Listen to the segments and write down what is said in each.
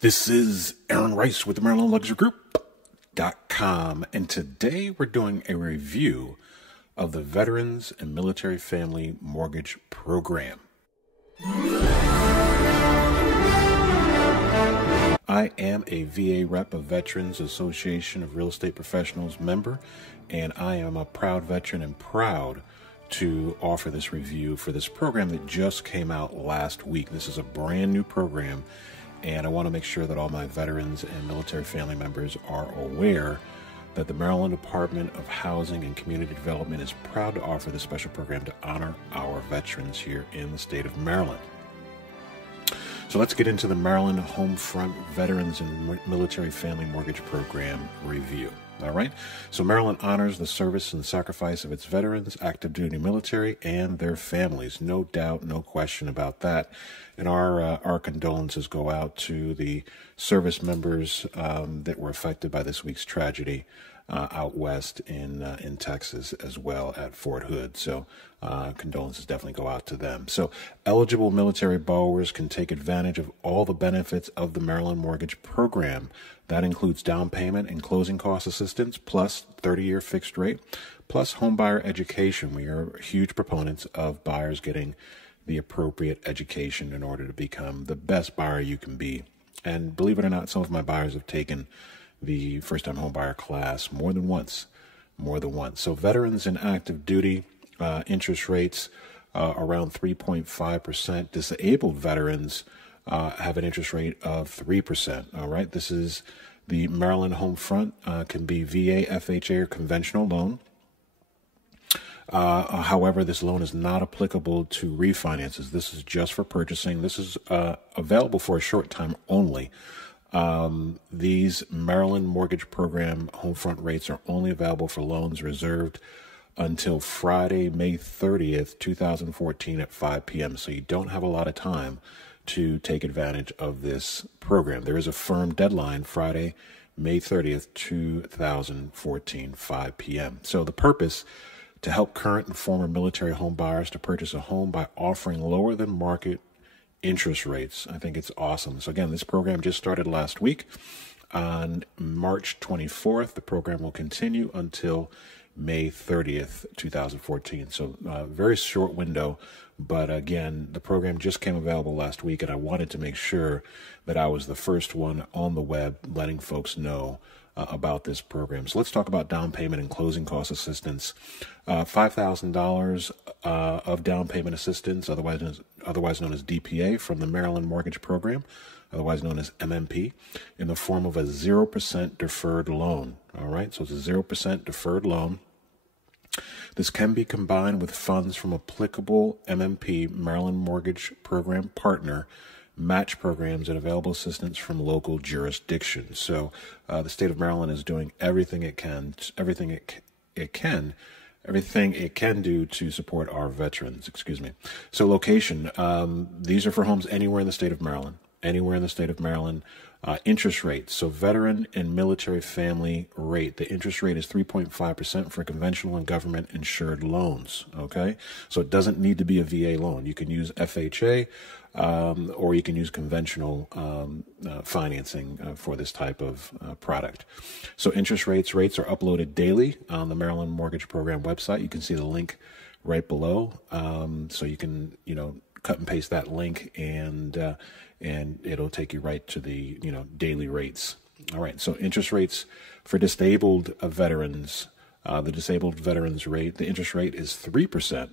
This is Aaron Rice with the Maryland Luxury Group.com, and today we're doing a review of the Veterans and Military Family Mortgage Program. I am a VA rep of Veterans Association of Real Estate Professionals member, and I am a proud veteran and proud to offer this review for this program that just came out last week. This is a brand new program, and I want to make sure that all my veterans and military family members are aware that the Maryland Department of Housing and Community Development is proud to offer this special program to honor our veterans here in the state of Maryland. So let's get into the Maryland Homefront Veterans and Military Family Mortgage Program review. All right. So Maryland honors the service and sacrifice of its veterans, active duty military, and their families. No doubt, no question about that. And our condolences go out to the service members that were affected by this week's tragedy out west in Texas as well at Fort Hood. So condolences definitely go out to them. So eligible military borrowers can take advantage of all the benefits of the Maryland Mortgage Program. That includes down payment and closing cost assistance, plus 30-year fixed rate, plus homebuyer education. We are huge proponents of buyers getting the appropriate education in order to become the best buyer you can be. And believe it or not, some of my buyers have taken the first-time homebuyer class more than once. So veterans in active duty, interest rates around 3.5%. Disabled veterans have an interest rate of 3%. All right. This is the Maryland Homefront, can be VA, FHA, or conventional loan. However, this loan is not applicable to refinances. This is just for purchasing. This is available for a short time only. These Maryland Mortgage Program Homefront rates are only available for loans reserved until Friday, May 30th, 2014 at 5 p.m. So you don't have a lot of time to take advantage of this program. There is a firm deadline, Friday, May 30th, 2014, 5 p.m. So the purpose, to help current and former military home buyers to purchase a home by offering lower than market interest rates. I think it's awesome. So again, this program just started last week. On March 24th, the program will continue until May 30th, 2014. So very short window. But again, the program just came available last week, and I wanted to make sure that I was the first one on the web letting folks know about this program. So let's talk about down payment and closing cost assistance. $5,000 of down payment assistance, otherwise known as DPA, from the Maryland Mortgage Program, otherwise known as MMP, in the form of a 0% deferred loan. All right, so it's a 0% deferred loan. This can be combined with funds from applicable MMP, Maryland Mortgage Program partner, match programs, and available assistance from local jurisdictions. So the state of Maryland is doing everything it can do to support our veterans. So location, these are for homes anywhere in the state of Maryland. Interest rate. So veteran and military family rate. The interest rate is 3.5% for conventional and government insured loans. Okay. So it doesn't need to be a VA loan. You can use FHA, or you can use conventional financing for this type of product. So interest rates are uploaded daily on the Maryland Mortgage Program website. You can see the link right below. So you can, cut and paste that link, and it'll take you right to the, daily rates. All right. So interest rates for disabled veterans, the disabled veterans rate, the interest rate is 3%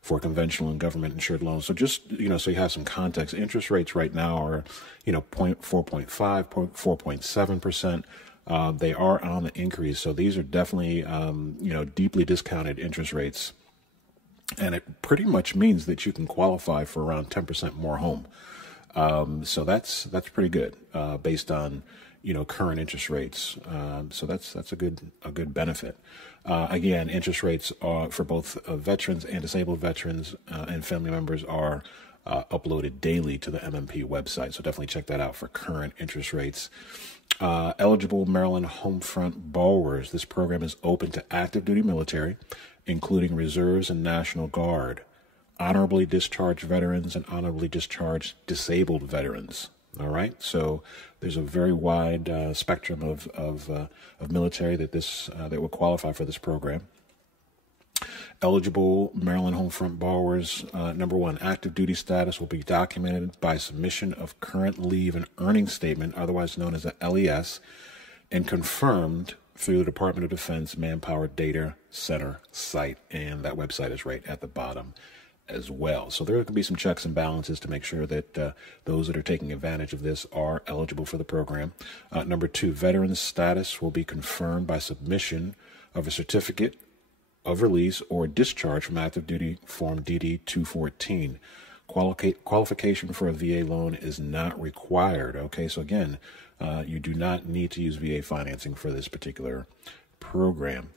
for conventional and government insured loans. So just, so you have some context, interest rates right now are, 4.5, 4.7%. They are on the increase. So these are definitely, deeply discounted interest rates. And it pretty much means that you can qualify for around 10% more home. So that's pretty good, based on, current interest rates. So that's a good benefit. Again, interest rates are for both veterans and disabled veterans and family members are uploaded daily to the MMP website. So definitely check that out for current interest rates. Eligible Maryland Homefront borrowers. This program is open to active duty military, including reserves and National Guard, honorably discharged veterans, and honorably discharged disabled veterans. All right, so there's a very wide spectrum of military that will qualify for this program. Eligible Maryland Homefront borrowers, number one, active duty status will be documented by submission of current leave and earnings statement, otherwise known as a LES, and confirmed through the Department of Defense Manpower Data Center site, and that website is right at the bottom as well. So there can be some checks and balances to make sure that those that are taking advantage of this are eligible for the program. Number two, veterans status will be confirmed by submission of a certificate of release or discharge from active duty form DD 214. Qualification for a VA loan is not required. Okay, so again, you do not need to use VA financing for this particular program.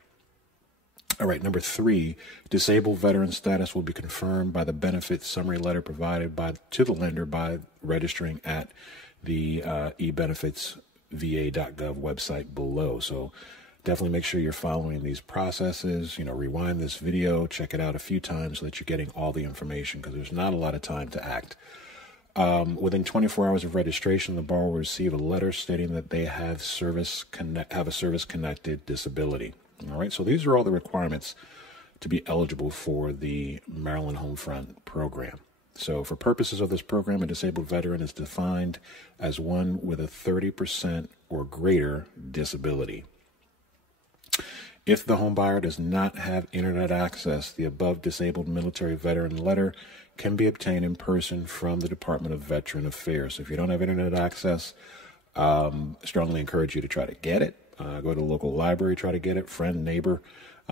All right, number three, disabled veteran status will be confirmed by the benefit summary letter provided to the lender by registering at the ebenefitsva.gov website below. So definitely make sure you're following these processes. Rewind this video, check it out a few times so that you're getting all the information, because there's not a lot of time to act. Within 24 hours of registration, the borrower will receive a letter stating that they have a service-connected disability. All right, so these are all the requirements to be eligible for the Maryland Homefront program. So for purposes of this program, a disabled veteran is defined as one with a 30% or greater disability. If the home buyer does not have internet access, the above disabled military veteran letter can be obtained in person from the Department of Veteran Affairs. So if you don't have internet access, strongly encourage you to try to get it. Go to the local library, try to get it, friend, neighbor,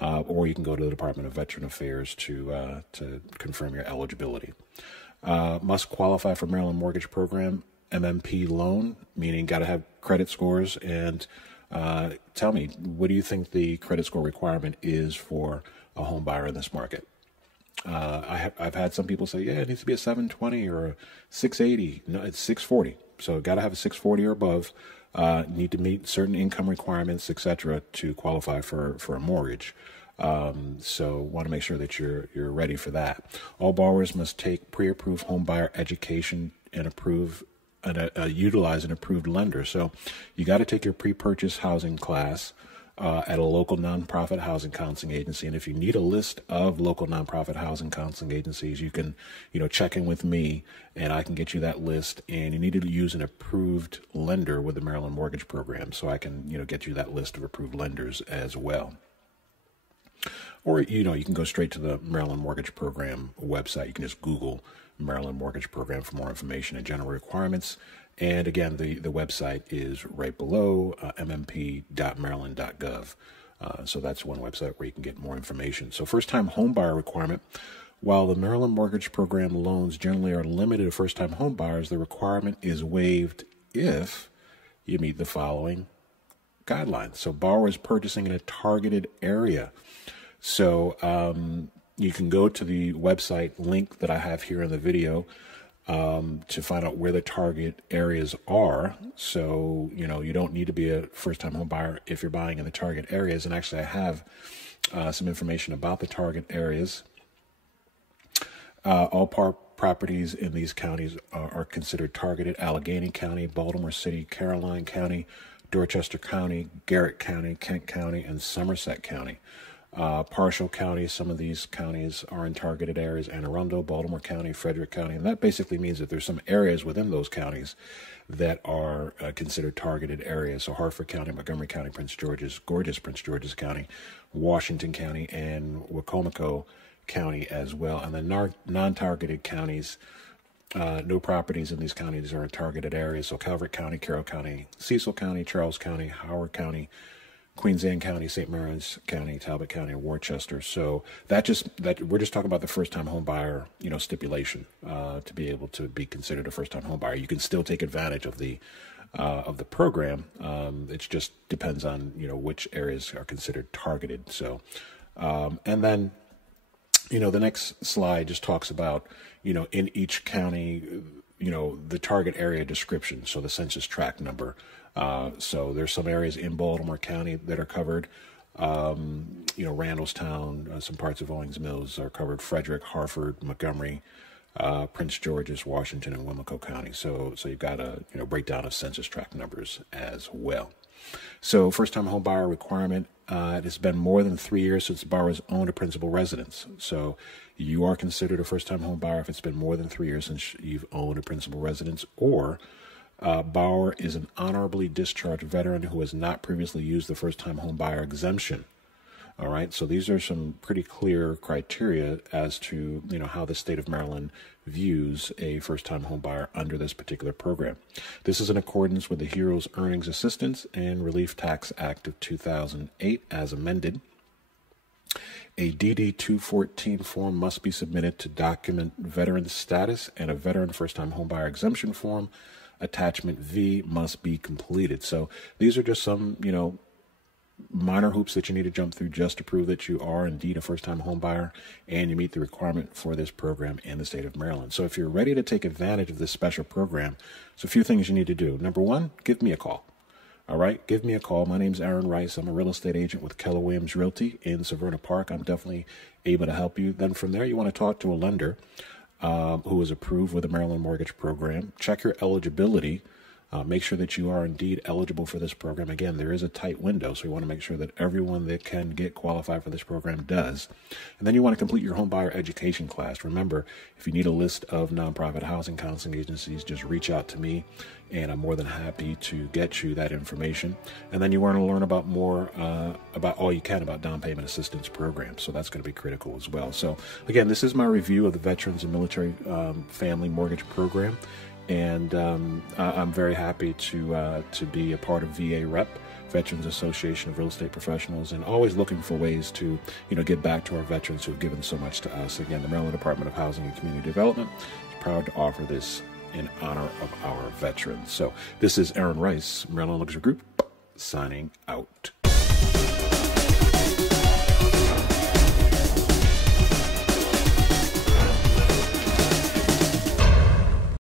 or you can go to the Department of Veteran Affairs to confirm your eligibility. Must qualify for Maryland Mortgage Program MMP loan, meaning got to have credit scores. And tell me, what do you think the credit score requirement is for a home buyer in this market? I've had some people say, yeah, it needs to be a 720 or a 680. No, it's 640. So got to have a 640 or above. Need to meet certain income requirements, etc., to qualify for a mortgage. So want to make sure that you're ready for that. All borrowers must take pre-approved home buyer education and utilize an approved lender. So you got to take your pre-purchase housing class at a local nonprofit housing counseling agency. And if you need a list of local nonprofit housing counseling agencies, you can, check in with me and I can get you that list. And you need to use an approved lender with the Maryland Mortgage Program. So I can, get you that list of approved lenders as well. Or, you can go straight to the Maryland Mortgage Program website. You can just Google Maryland Mortgage Program for more information and general requirements. And again, the website is right below, mmp.maryland.gov. So that's one website where you can get more information. So first-time home buyer requirement. While the Maryland Mortgage Program loans generally are limited to first-time home buyers, the requirement is waived if you meet the following guidelines. So borrowers purchasing in a targeted area. So you can go to the website link that I have here in the video to find out where the target areas are. So, you don't need to be a first-time home buyer if you're buying in the target areas. And actually, I have some information about the target areas. All properties in these counties are considered targeted: Allegheny County, Baltimore City, Caroline County, Dorchester County, Garrett County, Kent County, and Somerset County. Partial counties, some of these counties are in targeted areas: Anne Arundel, Baltimore County, Frederick County. And that basically means that there's some areas within those counties that are considered targeted areas. So Hartford County, Montgomery County, Prince George's, gorgeous Prince George's County, Washington County, and Wicomico County as well. And the non-targeted counties, no properties in these counties are in targeted areas. So Calvert County, Carroll County, Cecil County, Charles County, Howard County, Queens Anne County, St. Mary's County, Talbot County, and Worcester. So we're just talking about the first-time home buyer, stipulation to be able to be considered a first-time home buyer. You can still take advantage of the program. It just depends on which areas are considered targeted. So, and then the next slide just talks about in each county the target area description. So the census tract number. So there's some areas in Baltimore County that are covered. Randallstown, some parts of Owings Mills are covered. Frederick, Hartford, Montgomery, Prince George's, Washington, and Wimmicombe County. So you've got a breakdown of census tract numbers as well. So first-time home buyer requirement, it has been more than 3 years since the borrower has owned a principal residence. So you are considered a first-time home buyer if it's been more than 3 years since you've owned a principal residence, or borrower is an honorably discharged veteran who has not previously used the first-time home buyer exemption. All right, so these are some pretty clear criteria as to how the state of Maryland views a first-time home buyer under this particular program. This is in accordance with the Heroes Earnings Assistance and Relief Tax Act of 2008 as amended. A DD-214 form must be submitted to document veteran status, and a veteran first-time home buyer exemption form, attachment V, must be completed. So these are just some, minor hoops that you need to jump through just to prove that you are indeed a first-time home buyer and you meet the requirement for this program in the state of Maryland. So if you're ready to take advantage of this special program, there's a few things you need to do. Number one, give me a call. All right, give me a call. My name's Aaron Rice. I'm a real estate agent with Keller Williams Realty in Severna Park. I'm definitely able to help you. Then from there, you want to talk to a lender who is approved with the Maryland Mortgage Program. Check your eligibility. Make sure that you are indeed eligible for this program. Again, there is a tight window, so you want to make sure that everyone that can get qualified for this program does. And then you want to complete your home buyer education class. Remember, if you need a list of nonprofit housing counseling agencies, just reach out to me, and I'm more than happy to get you that information. And then you want to learn about more about all you can about down payment assistance programs. So that's going to be critical as well. So again, this is my review of the Veterans and Military Family Mortgage Program. And I'm very happy to be a part of VA Rep, Veterans Association of Real Estate Professionals, and always looking for ways to give back to our veterans who have given so much to us. Again, the Maryland Department of Housing and Community Development is proud to offer this in honor of our veterans. So this is Aaron Rice, Maryland Luxury Group, signing out.